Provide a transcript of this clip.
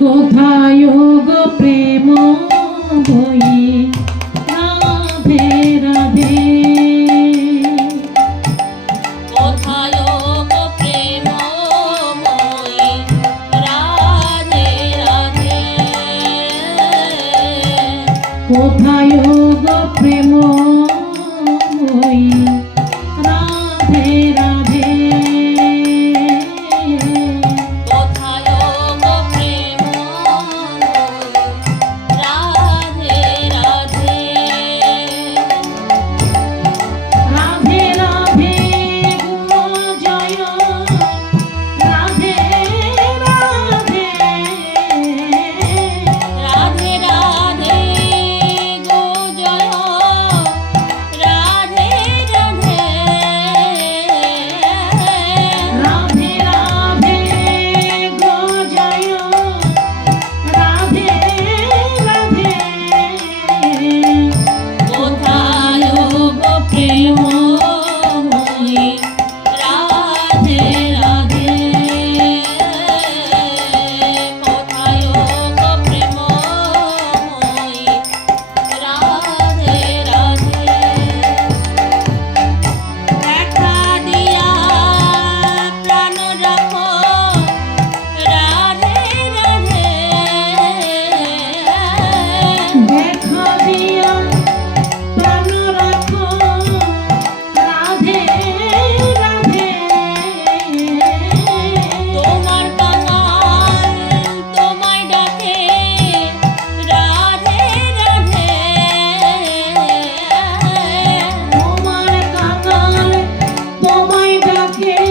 কোথায় গো প্রেম বই রাধে রাধে। কোথায় গো প্রেম মই রাধে রাধে। কোথায় গো প্রেম left hand.